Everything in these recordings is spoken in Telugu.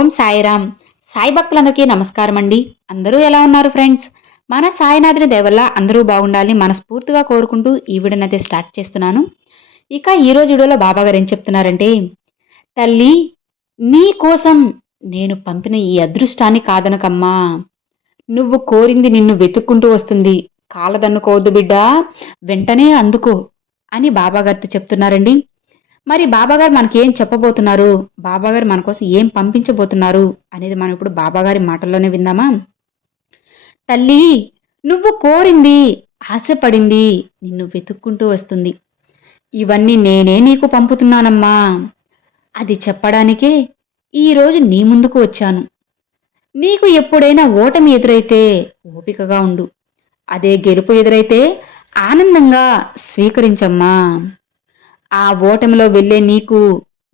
ఓం సాయిరామ్. సాయి భక్తులందరికీ నమస్కారం అండి అందరూ ఎలా ఉన్నారు ఫ్రెండ్స్? మన సాయినాథుని దేవల్ల అందరూ బాగుండాలని మనస్ఫూర్తిగా కోరుకుంటూ ఈ వీడియోనైతే స్టార్ట్ చేస్తున్నాను. ఇక ఈరోజు వీడియోలో బాబా గారు ఏం చెప్తున్నారంటే తల్లి నీ కోసం నేను పంపిన ఈ అదృష్టాన్ని కాదనకమ్మా. నువ్వు కోరింది నిన్ను వెతుక్కుంటూ వస్తుంది. కాలదన్నుకోవద్దు బిడ్డ. వెంటనే అందుకో అని బాబాగారితో చెప్తున్నారండి. మరి బాబాగారు మనకి ఏం చెప్పబోతున్నారు? బాబాగారు మన కోసం ఏం పంపించబోతున్నారు? అనేది మనం ఇప్పుడు బాబాగారి మాటల్లోనే విందామా? తల్లి నువ్వు కోరింది ఆశపడింది నిన్ను వెతుక్కుంటూ వస్తుంది. ఇవన్నీ నేనే నీకు పంపుతున్నానమ్మా. అది చెప్పడానికే ఈరోజు నీ ముందుకు వచ్చాను. నీకు ఎప్పుడైనా ఓటమి ఎదురైతే ఓపికగా ఉండు. అదే గెలుపు ఎదురైతే ఆనందంగా స్వీకరించమ్మా. ఆ ఓటమిలో వెళ్ళే నీకు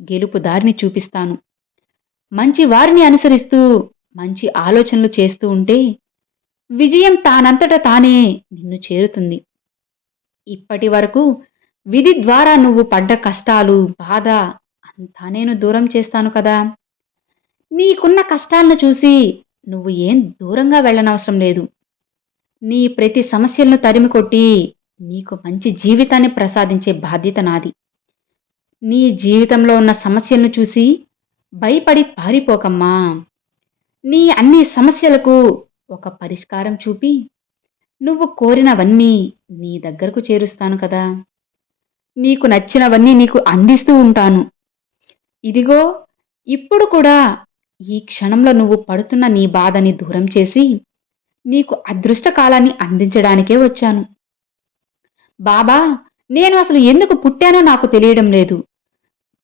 గెలుపు దారిని చూపిస్తాను. మంచి వారిని అనుసరిస్తూ మంచి ఆలోచనలు చేస్తూ ఉంటే విజయం తానంతట తానే నిన్ను చేరుతుంది. ఇప్పటి వరకు విధి ద్వారా నువ్వు పడ్డ కష్టాలు బాధ అంతా నేను దూరం చేస్తాను కదా. నీకున్న కష్టాలను చూసి నువ్వు ఏం దూరంగా వెళ్ళనవసరం లేదు. నీ ప్రతి సమస్యలను తరిమికొట్టి నీకు మంచి జీవితాన్ని ప్రసాదించే బాధ్యత నాది. నీ జీవితంలో ఉన్న సమస్యలను చూసి భయపడి పారిపోకమ్మా. నీ అన్ని సమస్యలకు ఒక పరిష్కారం చూపి నువ్వు కోరినవన్నీ నీ దగ్గరకు చేరుస్తాను కదా. నీకు నచ్చినవన్నీ నీకు అందిస్తూ ఉంటాను. ఇదిగో ఇప్పుడు కూడా ఈ క్షణంలో నువ్వు పడుతున్న నీ బాధని దూరం చేసి నీకు అదృష్ట కాలాన్ని అందించడానికే వచ్చాను. బాబా నేను అసలు ఎందుకు పుట్టానో నాకు తెలియడం లేదు.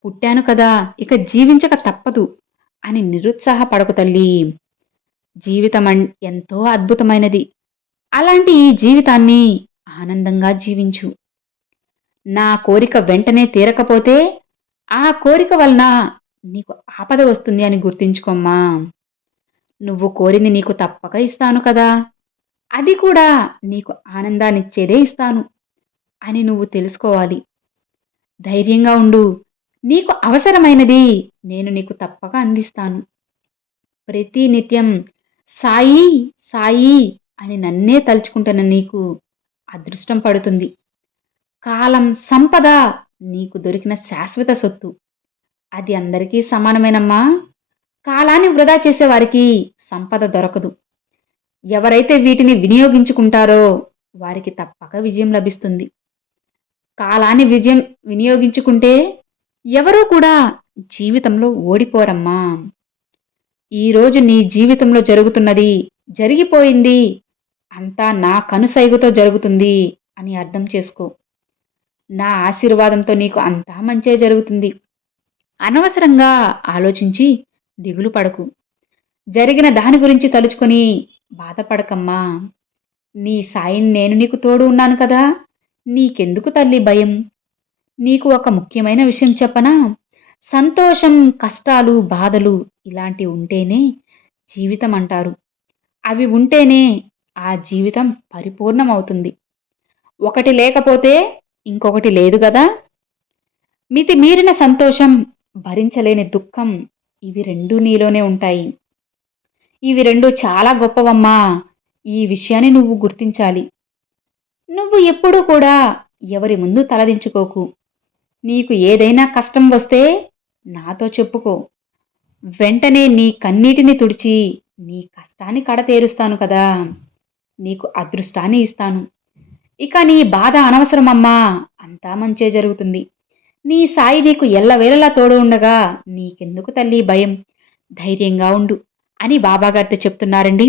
పుట్టాను కదా ఇక జీవించక తప్పదు అని నిరుత్సాహపడకు తల్లి. జీవితం ఎంతో అద్భుతమైనది. అలాంటి ఈ జీవితాన్ని ఆనందంగా జీవించు. నా కోరిక వెంటనే తీరకపోతే ఆ కోరిక వలన నీకు ఆపద వస్తుంది అని గుర్తించుకోమ్మా. నువ్వు కోరింది నీకు తప్పక ఇస్తాను కదా. అది కూడా నీకు ఆనందాన్నిచ్చేదే ఇస్తాను. అని నువ్వు తెలుసుకోవాలి. ధైర్యంగా ఉండు. నీకు అవసరమైనది నేను నీకు తప్పక అందిస్తాను. ప్రతి నిత్యం సాయి సాయి అని నన్నే తలుచుకుంటున్న నీకు అదృష్టం పడుతుంది. కాలం సంపద నీకు దొరికిన శాశ్వత సొత్తు. అది అందరికీ సమానమేనమ్మా. కాలాన్ని వృధా చేసేవారికి సంపద దొరకదు. ఎవరైతే వీటిని వినియోగించుకుంటారో వారికి తప్పక విజయం లభిస్తుంది. కాలాన్ని విజయం వినియోగించుకుంటే ఎవరూ కూడా జీవితంలో ఓడిపోరమ్మా. ఈరోజు నీ జీవితంలో జరుగుతున్నది జరిగిపోయింది అంతా నా కనుసైగుతో జరుగుతుంది అని అర్థం చేసుకో. నా ఆశీర్వాదంతో నీకు అంతా మంచే జరుగుతుంది. అనవసరంగా ఆలోచించి దిగులు పడకు. జరిగిన దాని గురించి తలుచుకొని బాధపడకమ్మా. నీ సాయిని నేను నీకు తోడు ఉన్నాను కదా. నీకెందుకు తల్లి భయం? నీకు ఒక ముఖ్యమైన విషయం చెప్పనా? సంతోషం కష్టాలు బాధలు ఇలాంటి ఉంటేనే జీవితం అంటారు అవి ఉంటేనే ఆ జీవితం పరిపూర్ణమవుతుంది. ఒకటి లేకపోతే ఇంకొకటి లేదు కదా మితి మీరిన సంతోషం భరించలేని దుఃఖం ఇవి రెండూ నీలోనే ఉంటాయి. ఇవి రెండు చాలా గొప్పవమ్మా. ఈ విషయాన్ని నువ్వు గుర్తించాలి. నువ్వు ఎప్పుడూ కూడా ఎవరి ముందు తలదించుకోకు. నీకు ఏదైనా కష్టం వస్తే నాతో చెప్పుకో. వెంటనే నీ కన్నీటిని తుడిచి నీ కష్టాన్ని కడతేరుస్తాను కదా. నీకు అదృష్టాన్ని ఇస్తాను. ఇక నీ బాధ అనవసరమమ్మా. అంతా మంచే జరుగుతుంది. నీ సాయి నీకు ఎల్లవేళలా తోడు ఉండగా నీకెందుకు తల్లి భయం? ధైర్యంగా ఉండు అని బాబాగారితో చెప్తున్నారండి.